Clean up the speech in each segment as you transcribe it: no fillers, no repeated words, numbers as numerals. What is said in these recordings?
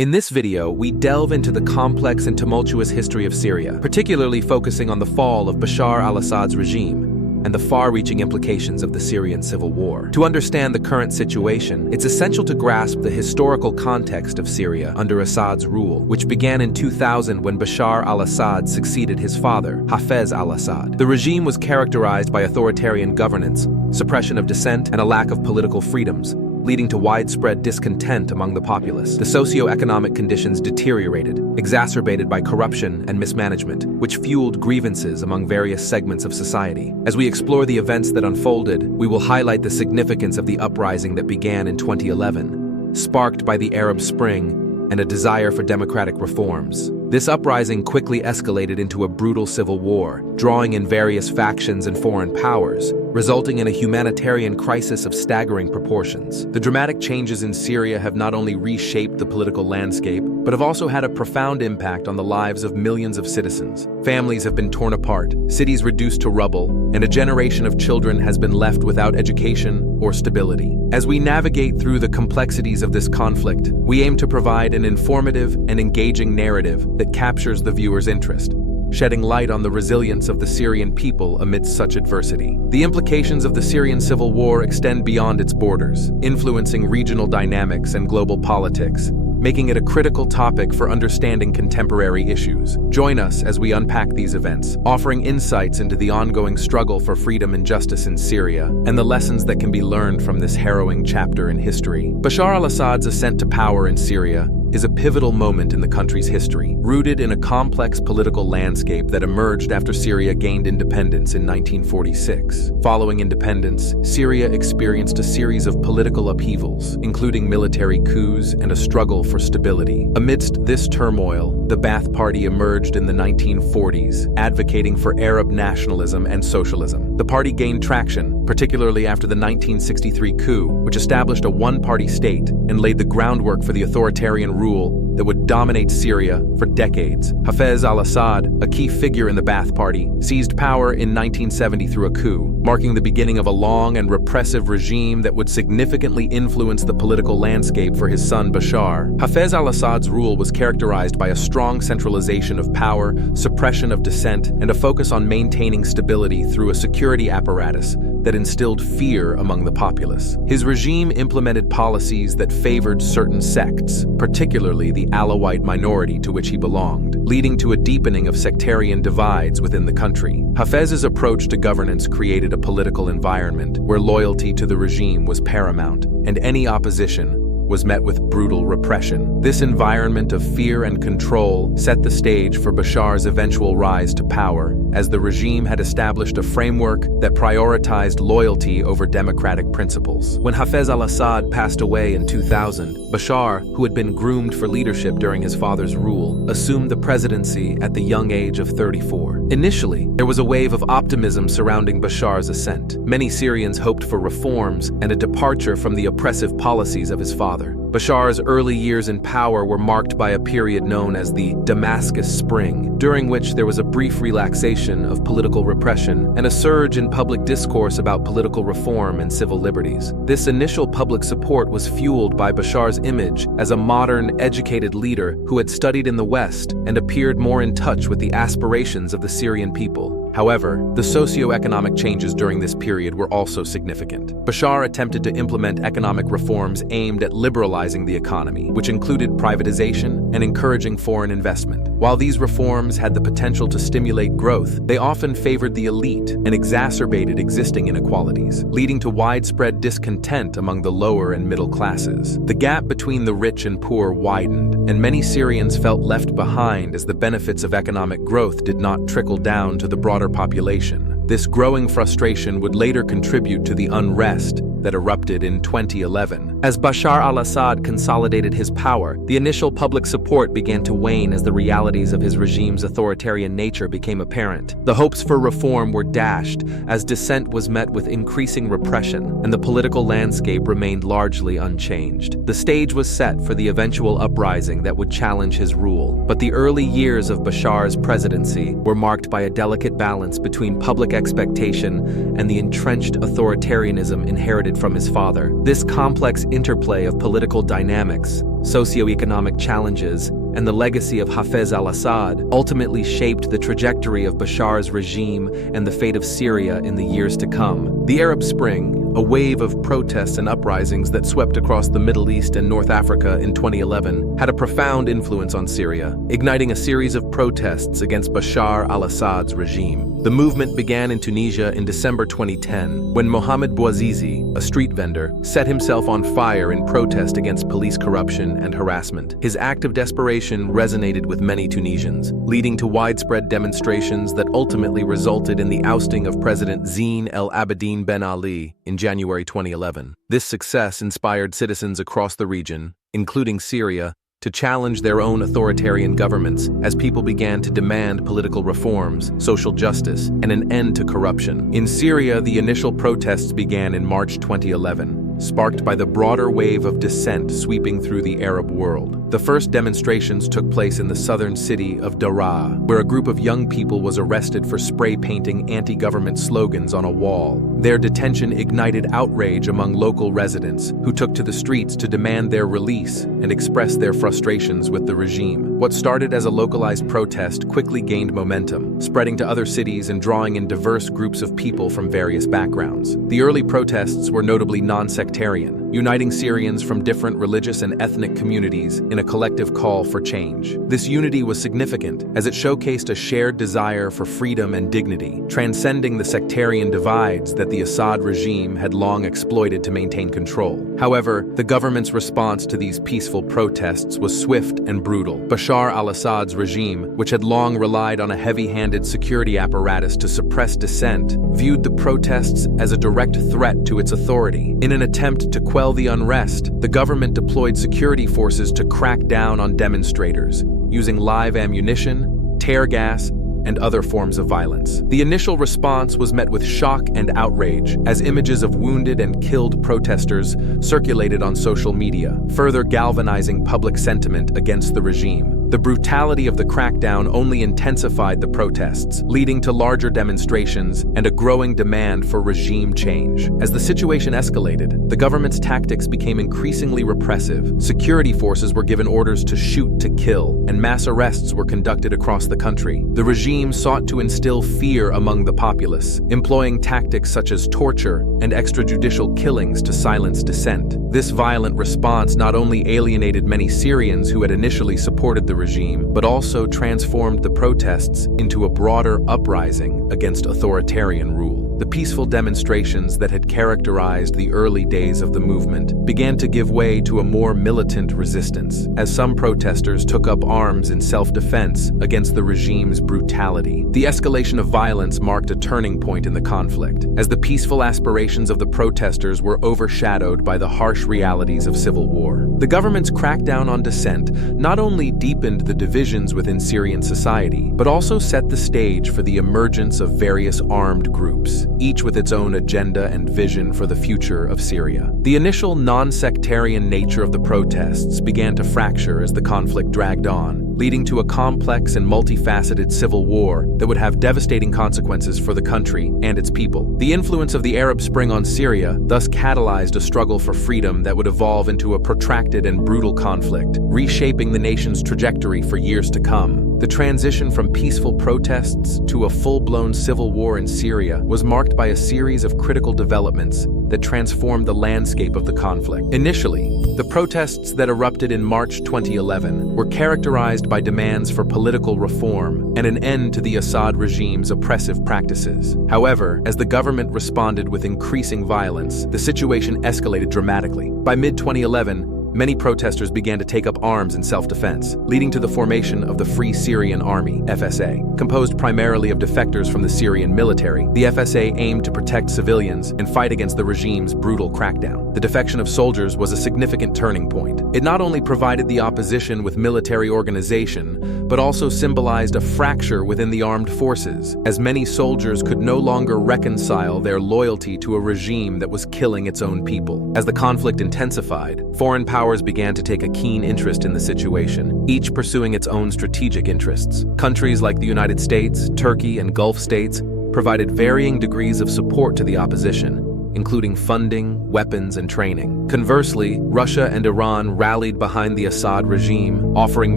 In this video, we delve into the complex and tumultuous history of Syria, particularly focusing on the fall of Bashar al-Assad's regime and the far-reaching implications of the Syrian civil war. To understand the current situation, it's essential to grasp the historical context of Syria under Assad's rule, which began in 2000 when Bashar al-Assad succeeded his father, Hafez al-Assad. The regime was characterized by authoritarian governance, suppression of dissent, and a lack of political freedoms, leading to widespread discontent among the populace. The socio-economic conditions deteriorated, exacerbated by corruption and mismanagement, which fueled grievances among various segments of society. As we explore the events that unfolded, we will highlight the significance of the uprising that began in 2011, sparked by the Arab Spring and a desire for democratic reforms. This uprising quickly escalated into a brutal civil war, drawing in various factions and foreign powers, resulting in a humanitarian crisis of staggering proportions. The dramatic changes in Syria have not only reshaped the political landscape, but have also had a profound impact on the lives of millions of citizens. Families have been torn apart, cities reduced to rubble, and a generation of children has been left without education or stability. As we navigate through the complexities of this conflict, we aim to provide an informative and engaging narrative that captures the viewer's interest, shedding light on the resilience of the Syrian people amidst such adversity. The implications of the Syrian civil war extend beyond its borders, influencing regional dynamics and global politics, making it a critical topic for understanding contemporary issues. Join us as we unpack these events, offering insights into the ongoing struggle for freedom and justice in Syria, and the lessons that can be learned from this harrowing chapter in history. Bashar al-Assad's ascent to power in Syria is a pivotal moment in the country's history, rooted in a complex political landscape that emerged after Syria gained independence in 1946. Following independence, Syria experienced a series of political upheavals, including military coups and a struggle for stability. Amidst this turmoil, the Ba'ath Party emerged in the 1940s, advocating for Arab nationalism and socialism. The party gained traction, particularly after the 1963 coup, which established a one-party state and laid the groundwork for the authoritarian rule that would dominate Syria for decades. Hafez al-Assad, a key figure in the Ba'ath Party, seized power in 1970 through a coup, marking the beginning of a long and repressive regime that would significantly influence the political landscape for his son Bashar. Hafez al-Assad's rule was characterized by a strong centralization of power, suppression of dissent, and a focus on maintaining stability through a security apparatus that instilled fear among the populace. His regime implemented policies that favored certain sects, particularly the Alawite minority to which he belonged, leading to a deepening of sectarian divides within the country. Hafez's approach to governance created a political environment where loyalty to the regime was paramount, and any opposition was met with brutal repression. This environment of fear and control set the stage for Bashar's eventual rise to power, as the regime had established a framework that prioritized loyalty over democratic principles. When Hafez al-Assad passed away in 2000, Bashar, who had been groomed for leadership during his father's rule, assumed the presidency at the young age of 34. Initially, there was a wave of optimism surrounding Bashar's ascent. Many Syrians hoped for reforms and a departure from the oppressive policies of his father. Bashar's early years in power were marked by a period known as the Damascus Spring, during which there was a brief relaxation of political repression and a surge in public discourse about political reform and civil liberties. This initial public support was fueled by Bashar's image as a modern, educated leader who had studied in the West and appeared more in touch with the aspirations of the Syrian people. However, the socio-economic changes during this period were also significant. Bashar attempted to implement economic reforms aimed at liberalizing the economy, which included privatization and encouraging foreign investment. While these reforms had the potential to stimulate growth, they often favored the elite and exacerbated existing inequalities, leading to widespread discontent among the lower and middle classes. The gap between the rich and poor widened, and many Syrians felt left behind as the benefits of economic growth did not trickle down to the broader population. This growing frustration would later contribute to the unrest that erupted in 2011. As Bashar al-Assad consolidated his power, the initial public support began to wane as the realities of his regime's authoritarian nature became apparent. The hopes for reform were dashed as dissent was met with increasing repression, and the political landscape remained largely unchanged. The stage was set for the eventual uprising that would challenge his rule, but the early years of Bashar's presidency were marked by a delicate balance between public expectation and the entrenched authoritarianism inherited from his father. This complex interplay of political dynamics socioeconomic challenges, and the legacy of Hafez al-Assad ultimately shaped the trajectory of Bashar's regime and the fate of Syria in the years to come. The Arab Spring, a wave of protests and uprisings that swept across the Middle East and North Africa in 2011, had a profound influence on Syria, igniting a series of protests against Bashar al-Assad's regime. The movement began in Tunisia in December 2010, when Mohamed Bouazizi, a street vendor, set himself on fire in protest against police corruption and harassment. His act of desperation resonated with many Tunisians, leading to widespread demonstrations that ultimately resulted in the ousting of President Zine El Abidine Ben Ali in January 2011. This success inspired citizens across the region, including Syria, to challenge their own authoritarian governments as people began to demand political reforms, social justice, and an end to corruption. In Syria, the initial protests began in March 2011, sparked by the broader wave of dissent sweeping through the Arab world. The first demonstrations took place in the southern city of Daraa, where a group of young people was arrested for spray painting anti-government slogans on a wall. Their detention ignited outrage among local residents, who took to the streets to demand their release and express their frustrations with the regime. What started as a localized protest quickly gained momentum, spreading to other cities and drawing in diverse groups of people from various backgrounds. The early protests were notably non-sectarian, uniting Syrians from different religious and ethnic communities in a collective call for change. This unity was significant as it showcased a shared desire for freedom and dignity, transcending the sectarian divides that the Assad regime had long exploited to maintain control. However, the government's response to these peaceful protests was swift and brutal. Bashar al-Assad's regime, which had long relied on a heavy-handed security apparatus to suppress dissent, viewed the protests as a direct threat to its authority. In an attempt to quell the unrest, the government deployed security forces to crack down on demonstrators, using live ammunition, tear gas, and other forms of violence. The initial response was met with shock and outrage, as images of wounded and killed protesters circulated on social media, further galvanizing public sentiment against the regime. The brutality of the crackdown only intensified the protests, leading to larger demonstrations and a growing demand for regime change. As the situation escalated, the government's tactics became increasingly repressive. Security forces were given orders to shoot to kill, and mass arrests were conducted across the country. The regime sought to instill fear among the populace, employing tactics such as torture and extrajudicial killings to silence dissent. This violent response not only alienated many Syrians who had initially supported the regime, but also transformed the protests into a broader uprising against authoritarian rule. The peaceful demonstrations that had characterized the early days of the movement began to give way to a more militant resistance, as some protesters took up arms in self-defense against the regime's brutality. The escalation of violence marked a turning point in the conflict, as the peaceful aspirations of the protesters were overshadowed by the harsh realities of civil war. The government's crackdown on dissent not only deepened the divisions within Syrian society, but also set the stage for the emergence of various armed groups, each with its own agenda and vision for the future of Syria. The initial non-sectarian nature of the protests began to fracture as the conflict dragged on, leading to a complex and multifaceted civil war that would have devastating consequences for the country and its people. The influence of the Arab Spring on Syria thus catalyzed a struggle for freedom that would evolve into a protracted and brutal conflict, reshaping the nation's trajectory for years to come. The transition from peaceful protests to a full-blown civil war in Syria was marked by a series of critical developments that transformed the landscape of the conflict. Initially, the protests that erupted in March 2011 were characterized by demands for political reform and an end to the Assad regime's oppressive practices. However, as the government responded with increasing violence, the situation escalated dramatically. By mid-2011, many protesters began to take up arms in self-defense, leading to the formation of the Free Syrian Army, FSA. Composed primarily of defectors from the Syrian military, the FSA aimed to protect civilians and fight against the regime's brutal crackdown. The defection of soldiers was a significant turning point. It not only provided the opposition with military organization, but also symbolized a fracture within the armed forces, as many soldiers could no longer reconcile their loyalty to a regime that was killing its own people. As the conflict intensified, foreign powers began to take a keen interest in the situation, each pursuing its own strategic interests. Countries like the United States, Turkey, and Gulf states provided varying degrees of support to the opposition, including funding, weapons, and training. Conversely, Russia and Iran rallied behind the Assad regime, offering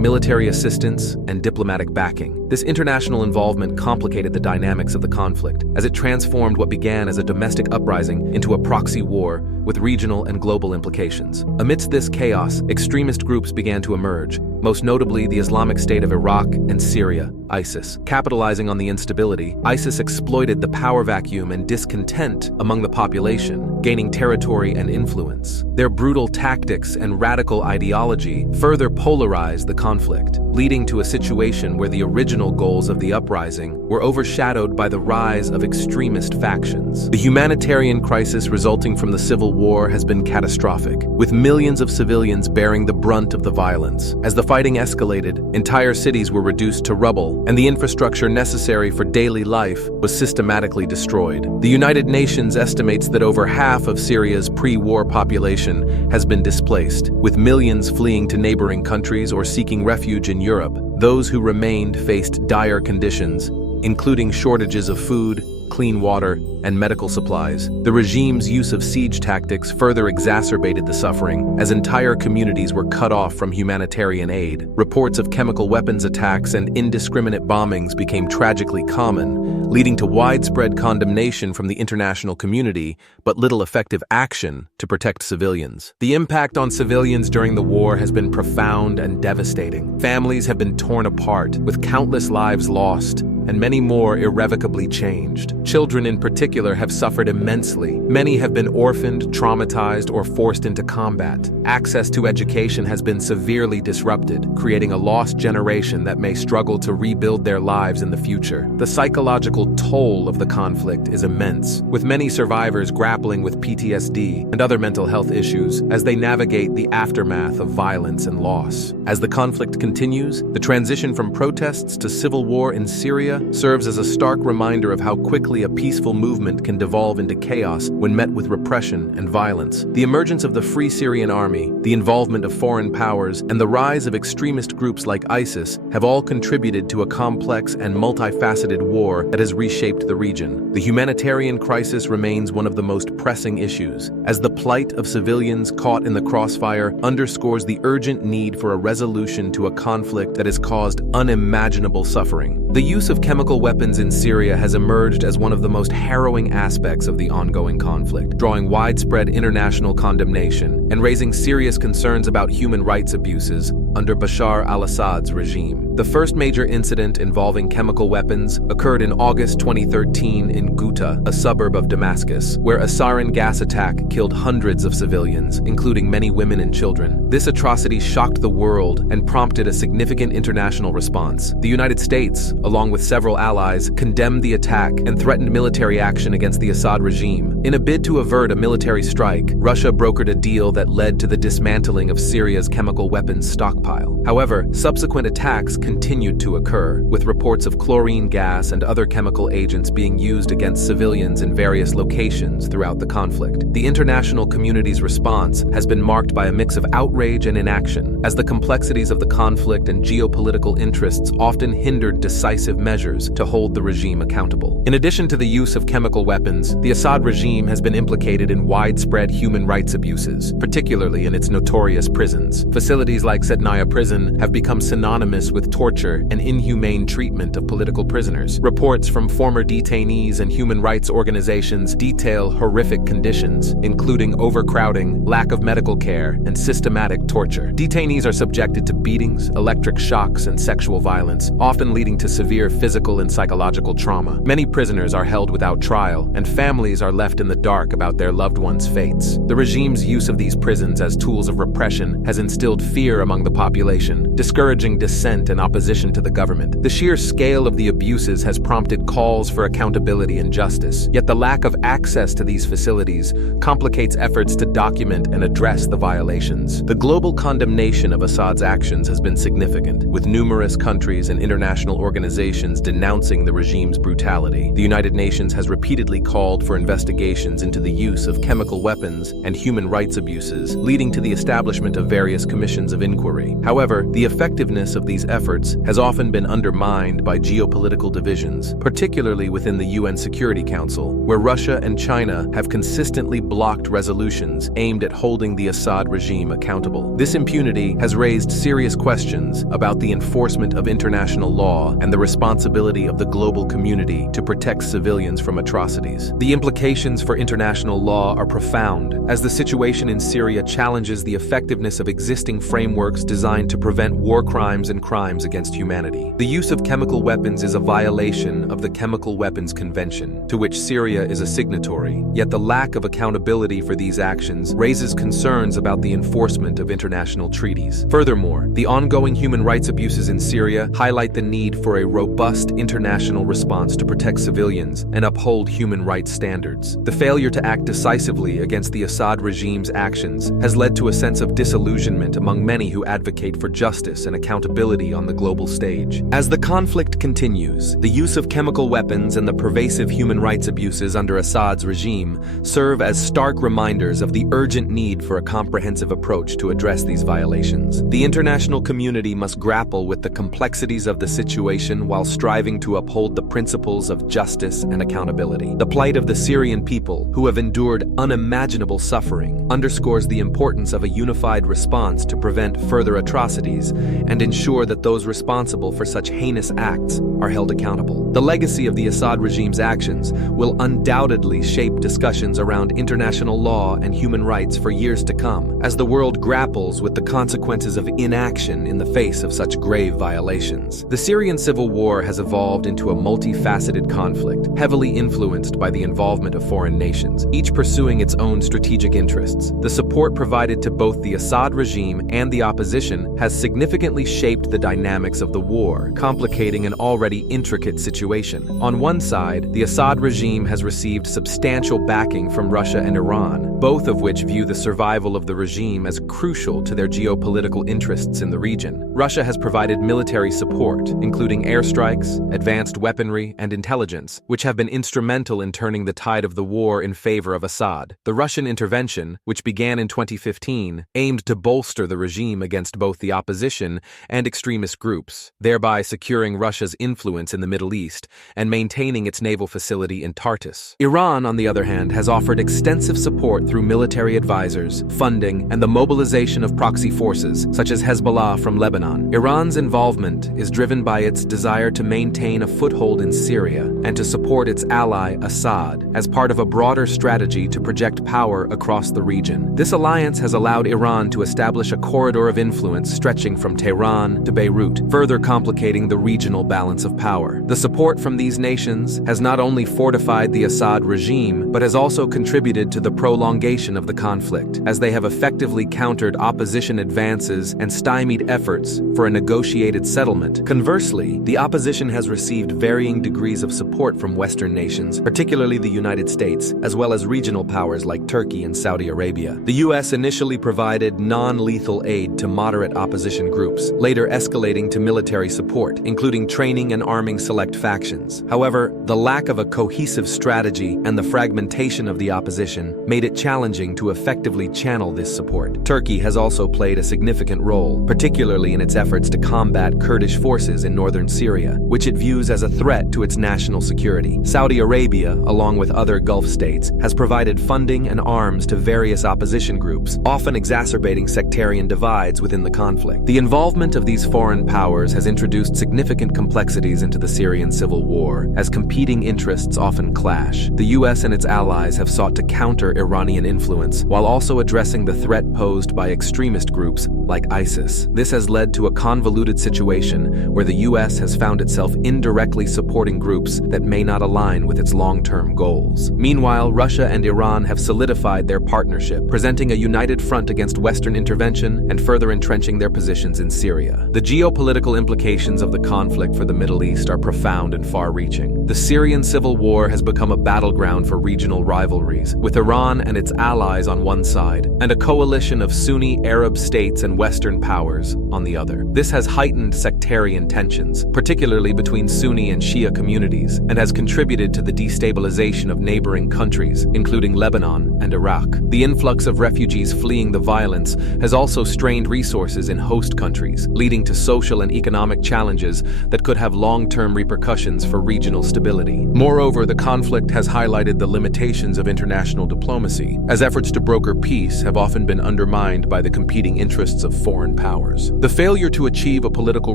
military assistance and diplomatic backing. This international involvement complicated the dynamics of the conflict, as it transformed what began as a domestic uprising into a proxy war with regional and global implications. Amidst this chaos, extremist groups began to emerge, most notably the Islamic State of Iraq and Syria, ISIS. Capitalizing on the instability, ISIS exploited the power vacuum and discontent among the population, gaining territory and influence. Their brutal tactics and radical ideology further polarized the conflict, leading to a situation where the original goals of the uprising were overshadowed by the rise of extremist factions. The humanitarian crisis resulting from the civil war has been catastrophic, with millions of civilians bearing the brunt of the violence. As the fighting escalated, entire cities were reduced to rubble, and the infrastructure necessary for daily life was systematically destroyed. The United Nations estimates that over half of Syria's pre-war population has been displaced, with millions fleeing to neighboring countries or seeking refuge in Europe. Those who remained faced dire conditions, including shortages of food, clean water, and medical supplies. The regime's use of siege tactics further exacerbated the suffering, as entire communities were cut off from humanitarian aid. Reports of chemical weapons attacks and indiscriminate bombings became tragically common, leading to widespread condemnation from the international community, but little effective action to protect civilians. The impact on civilians during the war has been profound and devastating. Families have been torn apart, with countless lives lost, and many more irrevocably changed. Children in particular have suffered immensely. Many have been orphaned, traumatized, or forced into combat. Access to education has been severely disrupted, creating a lost generation that may struggle to rebuild their lives in the future. The psychological toll of the conflict is immense, with many survivors grappling with PTSD and other mental health issues as they navigate the aftermath of violence and loss. As the conflict continues, the transition from protests to civil war in Syria serves as a stark reminder of how quickly a peaceful movement can devolve into chaos when met with repression and violence. The emergence of the Free Syrian Army, the involvement of foreign powers, and the rise of extremist groups like ISIS have all contributed to a complex and multifaceted war that has reshaped the region. The humanitarian crisis remains one of the most pressing issues, as the plight of civilians caught in the crossfire underscores the urgent need for a resolution to a conflict that has caused unimaginable suffering. The use of chemical weapons in Syria has emerged as one of the most harrowing aspects of the ongoing conflict, drawing widespread international condemnation and raising serious concerns about human rights abuses under Bashar al-Assad's regime. The first major incident involving chemical weapons occurred in August 2013 in Ghouta, a suburb of Damascus, where a sarin gas attack killed hundreds of civilians, including many women and children. This atrocity shocked the world and prompted a significant international response. The United States, along with several allies, condemned the attack and threatened military action against the Assad regime. In a bid to avert a military strike, Russia brokered a deal that led to the dismantling of Syria's chemical weapons stockpile. However, subsequent attacks continued to occur, with reports of chlorine gas and other chemical agents being used against civilians in various locations throughout the conflict. The international community's response has been marked by a mix of outrage and inaction, as the complexities of the conflict and geopolitical interests often hindered decisive measures to hold the regime accountable. In addition to the use of chemical weapons, the Assad regime has been implicated in widespread human rights abuses, particularly in its notorious prisons. Facilities like Sednaya prison have become synonymous with torture and inhumane treatment of political prisoners. Reports from former detainees and human rights organizations detail horrific conditions, including overcrowding, lack of medical care, and systematic torture. Detainees are subjected to beatings, electric shocks, and sexual violence, often leading to severe physical and psychological trauma. Many prisoners are held without trial, and families are left in the dark about their loved ones' fates. The regime's use of these prisons as tools of repression has instilled fear among the population, discouraging dissent and opposition to the government. The sheer scale of the abuses has prompted calls for accountability and justice, yet the lack of access to these facilities complicates efforts to document and address the violations. The global condemnation of Assad's actions has been significant, with numerous countries and international organizations denouncing the regime's brutality. The United Nations has repeatedly called for investigations into the use of chemical weapons and human rights abuses, leading to the establishment of various commissions of inquiry. However, the effectiveness of these efforts efforts has often been undermined by geopolitical divisions, particularly within the UN Security Council, where Russia and China have consistently blocked resolutions aimed at holding the Assad regime accountable. This impunity has raised serious questions about the enforcement of international law and the responsibility of the global community to protect civilians from atrocities. The implications for international law are profound, as the situation in Syria challenges the effectiveness of existing frameworks designed to prevent war crimes and crimes against humanity. The use of chemical weapons is a violation of the Chemical Weapons Convention, to which Syria is a signatory, yet the lack of accountability for these actions raises concerns about the enforcement of international treaties. Furthermore, the ongoing human rights abuses in Syria highlight the need for a robust international response to protect civilians and uphold human rights standards. The failure to act decisively against the Assad regime's actions has led to a sense of disillusionment among many who advocate for justice and accountability on the global stage. As the conflict continues, the use of chemical weapons and the pervasive human rights abuses under Assad's regime serve as stark reminders of the urgent need for a comprehensive approach to address these violations. The international community must grapple with the complexities of the situation while striving to uphold the principles of justice and accountability. The plight of the Syrian people, who have endured unimaginable suffering, underscores the importance of a unified response to prevent further atrocities and ensure that those responsible for such heinous acts are held accountable. The legacy of the Assad regime's actions will undoubtedly shape discussions around international law and human rights for years to come, as the world grapples with the consequences of inaction in the face of such grave violations. The Syrian civil war has evolved into a multifaceted conflict, heavily influenced by the involvement of foreign nations, each pursuing its own strategic interests. The support provided to both the Assad regime and the opposition has significantly shaped the dynamics of the war, complicating an already intricate situation. On one side, the Assad regime has received substantial backing from Russia and Iran, both of which view the survival of the regime as crucial to their geopolitical interests in the region. Russia has provided military support, including airstrikes, advanced weaponry, and intelligence, which have been instrumental in turning the tide of the war in favor of Assad. The Russian intervention, which began in 2015, aimed to bolster the regime against both the opposition and extremist groups, thereby securing Russia's influence in the Middle East and maintaining its naval facility in Tartus. Iran, on the other hand, has offered extensive support through military advisors, funding, and the mobilization of proxy forces, such as Hezbollah from Lebanon. Iran's involvement is driven by its desire to maintain a foothold in Syria and to support its ally Assad as part of a broader strategy to project power across the region. This alliance has allowed Iran to establish a corridor of influence stretching from Tehran to Beirut, further complicating the regional balance of power. The support from these nations has not only fortified the Assad regime, but has also contributed to the prolongation of the conflict, as they have effectively countered opposition advances and stymied efforts for a negotiated settlement. Conversely, the opposition has received varying degrees of support from Western nations, particularly the United States, as well as regional powers like Turkey and Saudi Arabia. The U.S. initially provided non-lethal aid to moderate opposition groups, later escalating to military support, including training and arming select factions. However, the lack of a cohesive strategy and the fragmentation of the opposition made it challenging to effectively channel this support. Turkey has also played a significant role, particularly in its efforts to combat Kurdish forces in northern Syria, which it views as a threat to its national security. Saudi Arabia, along with other Gulf states, has provided funding and arms to various opposition groups, often exacerbating sectarian divides within the conflict. The involvement of these foreign powers has introduced significant complexities into the Syrian civil war, as competing interests often clash. The U.S. and its allies have sought to counter Iranian influence, while also addressing the threat posed by extremist groups like ISIS. This has led to a convoluted situation where the U.S. has found itself indirectly supporting groups that may not align with its long-term goals. Meanwhile, Russia and Iran have solidified their partnership, presenting a united front against Western intervention and further entrenching their positions in Syria. The geopolitical implications of the conflict for the Middle East are profound and far-reaching. The Syrian civil war has become a battleground for regional rivalries, with Iran and its allies on one side, and a coalition of Sunni Arab states and Western powers on the other. This has heightened sectarian tensions, particularly between Sunni and Shia communities, and has contributed to the destabilization of neighboring countries, including Lebanon and Iraq. The influx of refugees fleeing the violence has also strained resources in host countries, leading to social social and economic challenges that could have long-term repercussions for regional stability. Moreover, the conflict has highlighted the limitations of international diplomacy, as efforts to broker peace have often been undermined by the competing interests of foreign powers. The failure to achieve a political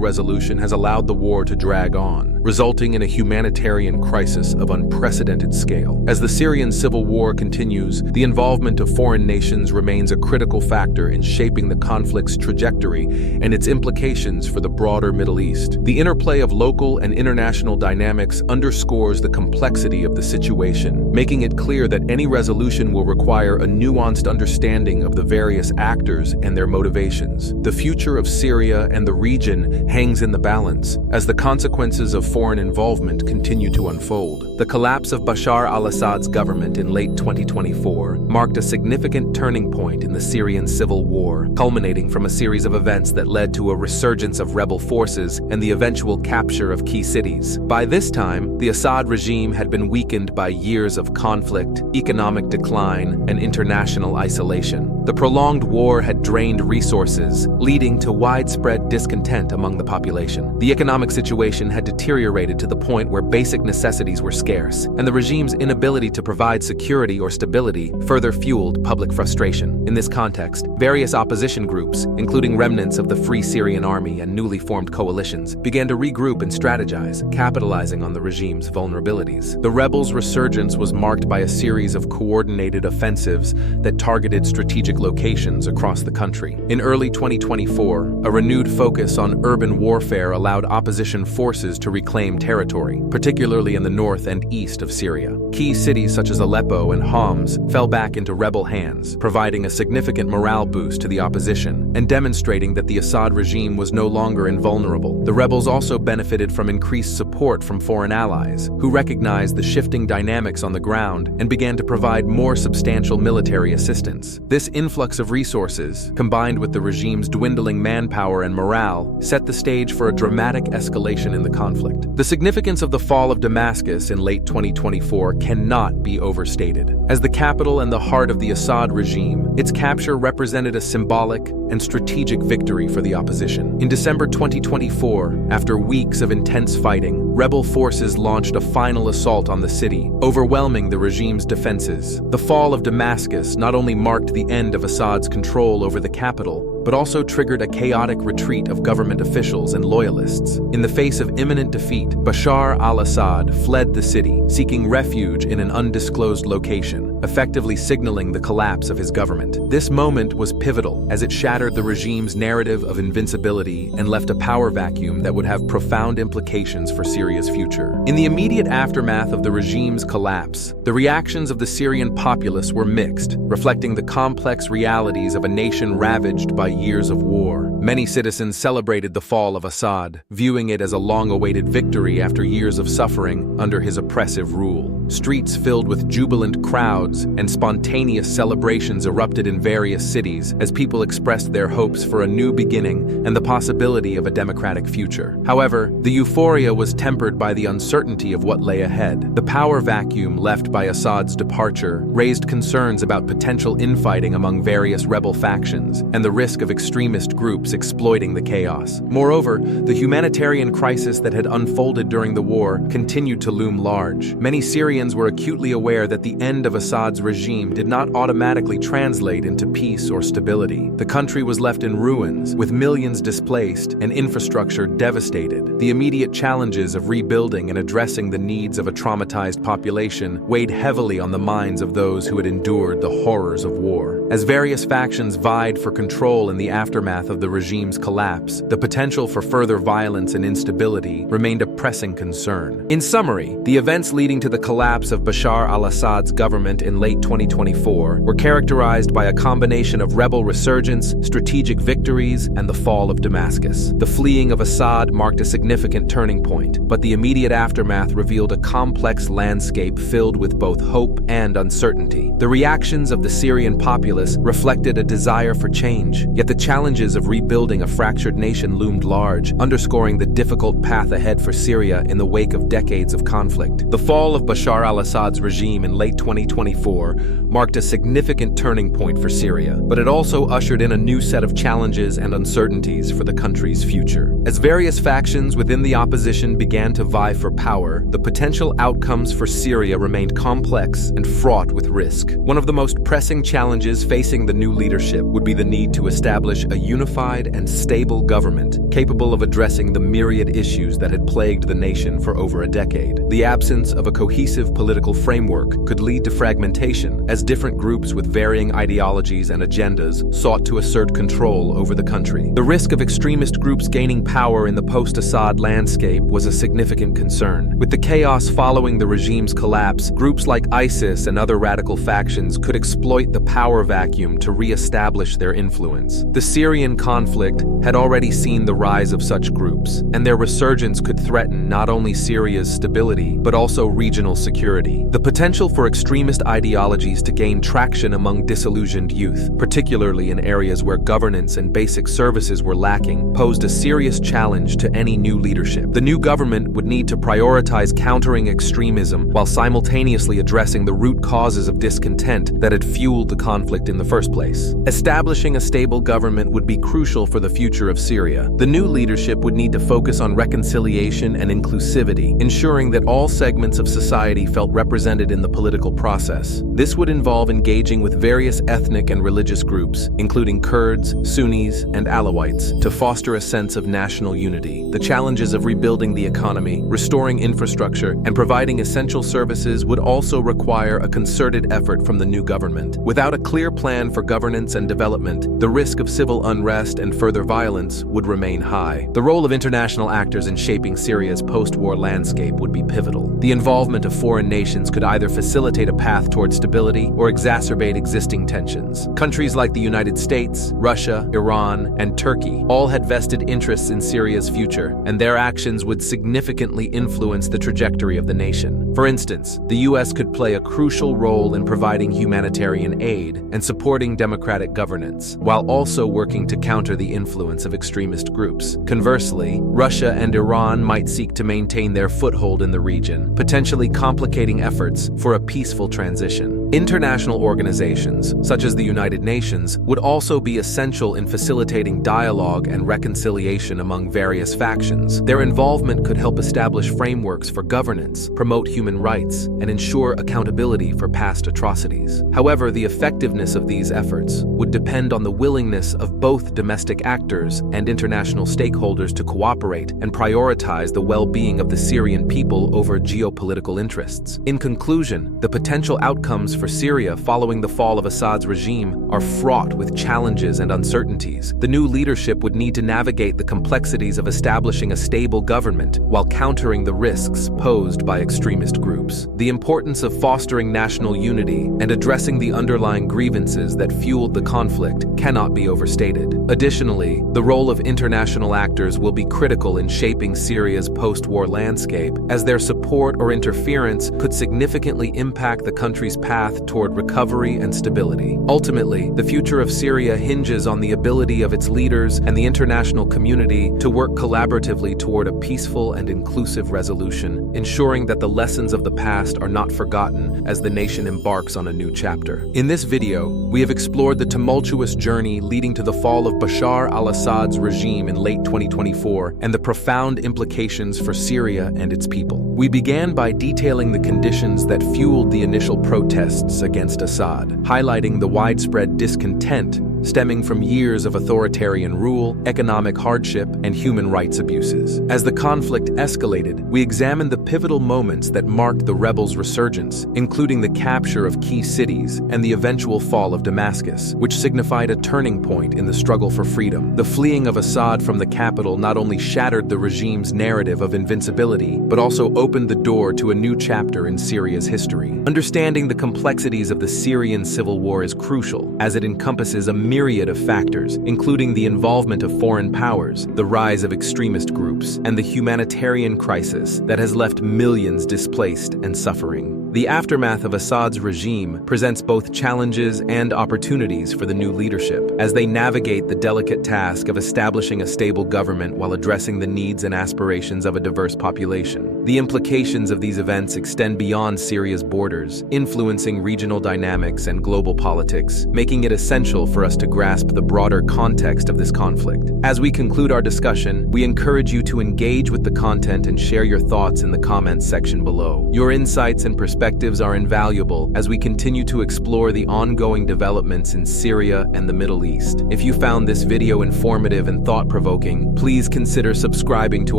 resolution has allowed the war to drag on, resulting in a humanitarian crisis of unprecedented scale. As the Syrian civil war continues, the involvement of foreign nations remains a critical factor in shaping the conflict's trajectory and its implications for the broader Middle East. The interplay of local and international dynamics underscores the complexity of the situation, making it clear that any resolution will require a nuanced understanding of the various actors and their motivations. The future of Syria and the region hangs in the balance, as the consequences of foreign involvement continue to unfold. The collapse of Bashar al-Assad's government in late 2024 marked a significant turning point in the Syrian civil war, culminating from a series of events that led to a resurgence of rebel forces and the eventual capture of key cities. By this time, the Assad regime had been weakened by years of conflict, economic decline, and international isolation. The prolonged war had drained resources, leading to widespread discontent among the population. The economic situation had deteriorated to the point where basic necessities were scarce, and the regime's inability to provide security or stability further fueled public frustration. In this context, various opposition groups, including remnants of the Free Syrian Army and newly formed coalitions, began to regroup and strategize, capitalizing on the regime's vulnerabilities. The rebels' resurgence was marked by a series of coordinated offensives that targeted strategic locations across the country. In early 2024, a renewed focus on urban warfare allowed opposition forces to reclaim territory, particularly in the north and east of Syria. Key cities such as Aleppo and Homs fell back into rebel hands, providing a significant morale boost to the opposition and demonstrating that the Assad regime was no longer invulnerable. The rebels also benefited from increased support from foreign allies, who recognized the shifting dynamics on the ground and began to provide more substantial military assistance. This influx of resources, combined with the regime's dwindling manpower and morale, set the stage for a dramatic escalation in the conflict. The significance of the fall of Damascus in late 2024 cannot be overstated. As the capital and the heart of the Assad regime, its capture represented a symbolic and strategic victory for the opposition. In December 2024, after weeks of intense fighting, rebel forces launched a final assault on the city, overwhelming the regime's defenses. The fall of Damascus not only marked the end of Assad's control over the capital, but also triggered a chaotic retreat of government officials and loyalists. In the face of imminent defeat, Bashar al-Assad fled the city, seeking refuge in an undisclosed location, effectively signaling the collapse of his government. This moment was pivotal, as it shattered the regime's narrative of invincibility and left a power vacuum that would have profound implications for Syria's future. In the immediate aftermath of the regime's collapse, the reactions of the Syrian populace were mixed, reflecting the complex realities of a nation ravaged by years of war. Many citizens celebrated the fall of Assad, viewing it as a long-awaited victory after years of suffering under his oppressive rule. Streets filled with jubilant crowds and spontaneous celebrations erupted in various cities as people expressed their hopes for a new beginning and the possibility of a democratic future. However, the euphoria was tempered by the uncertainty of what lay ahead. The power vacuum left by Assad's departure raised concerns about potential infighting among various rebel factions and the risk of extremist groups exploiting the chaos. Moreover, the humanitarian crisis that had unfolded during the war continued to loom large. Many Syrians were acutely aware that the end of Assad's regime did not automatically translate into peace or stability. The country was left in ruins, with millions displaced and infrastructure devastated. The immediate challenges of rebuilding and addressing the needs of a traumatized population weighed heavily on the minds of those who had endured the horrors of war. As various factions vied for control in the aftermath of the regime's collapse, the potential for further violence and instability remained a pressing concern. In summary, the events leading to the collapse of Bashar al-Assad's government in late 2024 were characterized by a combination of rebel resurgence, strategic victories, and the fall of Damascus. The fleeing of Assad marked a significant turning point, but the immediate aftermath revealed a complex landscape filled with both hope and uncertainty. The reactions of the Syrian populace reflected a desire for change, yet the challenges of rebuilding rebuilding a fractured nation loomed large, underscoring the difficult path ahead for Syria in the wake of decades of conflict. The fall of Bashar al-Assad's regime in late 2024 marked a significant turning point for Syria, but it also ushered in a new set of challenges and uncertainties for the country's future. As various factions within the opposition began to vie for power, the potential outcomes for Syria remained complex and fraught with risk. One of the most pressing challenges facing the new leadership would be the need to establish a unified and stable government capable of addressing the myriad issues that had plagued the nation for over a decade. The absence of a cohesive political framework could lead to fragmentation, as different groups with varying ideologies and agendas sought to assert control over the country. The risk of extremist groups gaining power in the post-Assad landscape was a significant concern. With the chaos following the regime's collapse, groups like ISIS and other radical factions could exploit the power vacuum to re-establish their influence. The Syrian conflict had already seen the rise of such groups, and their resurgence could threaten not only Syria's stability, but also regional security. The potential for extremist ideologies to gain traction among disillusioned youth, particularly in areas where governance and basic services were lacking, posed a serious challenge to any new leadership. The new government would need to prioritize countering extremism while simultaneously addressing the root causes of discontent that had fueled the conflict in the first place. Establishing a stable government would be crucial for the future of Syria. The new leadership would need to focus on reconciliation and inclusivity, ensuring that all segments of society felt represented in the political process. This would involve engaging with various ethnic and religious groups, including Kurds, Sunnis, and Alawites, to foster a sense of national unity. The challenges of rebuilding the economy, restoring infrastructure, and providing essential services would also require a concerted effort from the new government. Without a clear plan for governance and development, the risk of civil unrest and further violence would remain high. The role of international actors in shaping Syria's post-war landscape would be pivotal. The involvement of foreign nations could either facilitate a path toward stability or exacerbate existing tensions. Countries like the United States, Russia, Iran, and Turkey all had vested interests in Syria's future, and their actions would significantly influence the trajectory of the nation. For instance, the U.S. could play a crucial role in providing humanitarian aid and supporting democratic governance, while also working to counter the influence of extremist groups. Conversely, Russia and Iran might seek to maintain their foothold in the region, potentially complicating efforts for a peaceful transition. International organizations, such as the United Nations, would also be essential in facilitating dialogue and reconciliation among various factions. Their involvement could help establish frameworks for governance, promote human rights, and ensure accountability for past atrocities. However, the effectiveness of these efforts would depend on the willingness of both domestic actors and international stakeholders to cooperate and prioritize the well-being of the Syrian people over geopolitical interests. In conclusion, the potential outcomes for Syria following the fall of Assad's regime are fraught with challenges and uncertainties. The new leadership would need to navigate the complexities of establishing a stable government while countering the risks posed by extremist groups. The importance of fostering national unity and addressing the underlying grievances that fueled the conflict cannot be overstated. Additionally, the role of international actors will be critical in shaping Syria's post-war landscape, as their support or interference could significantly impact the country's path toward recovery and stability. Ultimately, the future of Syria hinges on the ability of its leaders and the international community to work collaboratively toward a peaceful and inclusive resolution, ensuring that the lessons of the past are not forgotten as the nation embarks on a new chapter. In this video, we have explored the tumultuous journey leading to the fall of Bashar al-Assad's regime in late 2024 and the profound implications for Syria and its people. We began by detailing the conditions that fueled the initial protests against Assad, highlighting the widespread discontent stemming from years of authoritarian rule, economic hardship, and human rights abuses. As the conflict escalated, we examined the pivotal moments that marked the rebels' resurgence, including the capture of key cities and the eventual fall of Damascus, which signified a turning point in the struggle for freedom. The fleeing of Assad from the capital not only shattered the regime's narrative of invincibility, but also opened the door to a new chapter in Syria's history. Understanding the complexities of the Syrian civil war is crucial, as it encompasses a myriad of factors, including the involvement of foreign powers, the rise of extremist groups, and the humanitarian crisis that has left millions displaced and suffering. The aftermath of Assad's regime presents both challenges and opportunities for the new leadership, as they navigate the delicate task of establishing a stable government while addressing the needs and aspirations of a diverse population. The implications of these events extend beyond Syria's borders, influencing regional dynamics and global politics, making it essential for us to grasp the broader context of this conflict. As we conclude our discussion, we encourage you to engage with the content and share your thoughts in the comments section below. Your insights and perspectives are invaluable as we continue to explore the ongoing developments in Syria and the Middle East. If you found this video informative and thought-provoking, please consider subscribing to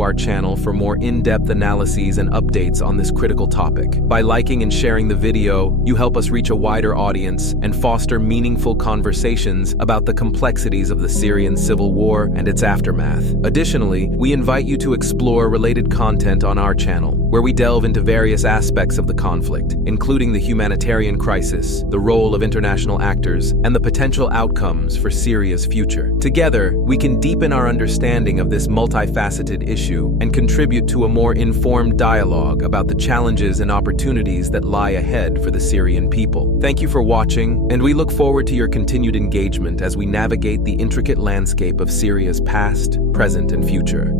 our channel for more in-depth analyses and updates on this critical topic. By liking and sharing the video, you help us reach a wider audience and foster meaningful conversations about the complexities of the Syrian civil war and its aftermath. Additionally, we invite you to explore related content on our channel, where we delve into various aspects of the conflict, including the humanitarian crisis, the role of international actors, and the potential outcomes for Syria's future. Together, we can deepen our understanding of this multifaceted issue and contribute to a more informed dialogue about the challenges and opportunities that lie ahead for the Syrian people. Thank you for watching, and we look forward to your continued engagement as we navigate the intricate landscape of Syria's past, present, and future.